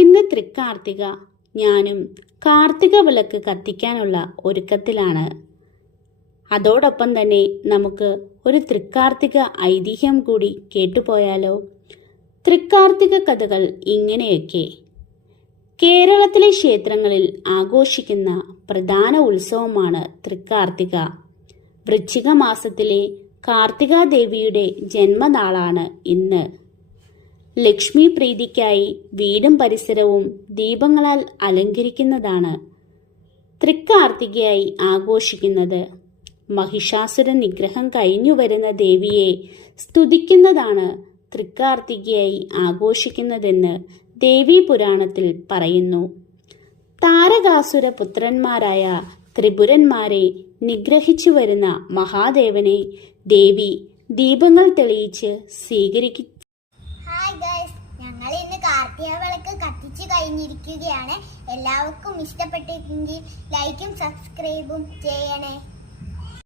ഇന്ന് തൃക്കാർത്തിക. ഞാനും കാർത്തിക വിളക്ക് കത്തിക്കാനുള്ള ഒരുക്കത്തിലാണ്. അതോടൊപ്പം തന്നെ നമുക്ക് ഒരു തൃക്കാർത്തിക ഐതിഹ്യം കൂടി കേട്ടുപോയാലോ? തൃക്കാർത്തിക കഥകൾ ഇങ്ങനെയൊക്കെ. കേരളത്തിലെ ക്ഷേത്രങ്ങളിൽ ആഘോഷിക്കുന്ന പ്രധാന ഉത്സവമാണ് തൃക്കാർത്തിക. വൃശ്ചിക മാസത്തിലെ കാർത്തികാദേവിയുടെ ജന്മനാളാണ് ഇന്ന്. ലക്ഷ്മി പ്രീതിക്കായി വീടും പരിസരവും ദീപങ്ങളാൽ അലങ്കരിക്കുന്നതാണ് തൃക്കാർത്തികയായി ആഘോഷിക്കുന്നത്. മഹിഷാസുര നിഗ്രഹം കഴിഞ്ഞു വരുന്ന ദേവിയെ സ്തുതിക്കുന്നതാണ് തൃക്കാർത്തികയായി ആഘോഷിക്കുന്നതെന്ന് ദേവീപുരാണത്തിൽ പറയുന്നു. താരകാസുര പുത്രന്മാരായ ത്രിപുരന്മാരെ നിഗ്രഹിച്ചു വരുന്ന മഹാദേവനെ ദേവി ദീപങ്ങൾ തെളിയിച്ച് സ്വീകരിക്കും. ഹായ് ഗൈസ്, ഞങ്ങൾ ഇന്ന് കാർത്തിക വിളക്ക് കത്തിച്ചു കഴിഞ്ഞിരിക്കുകയാണ്. എല്ലാവർക്കും ഇഷ്ടപ്പെട്ടെങ്കിൽ ലൈക്കും സബ്സ്ക്രൈബും ചെയ്യണേ.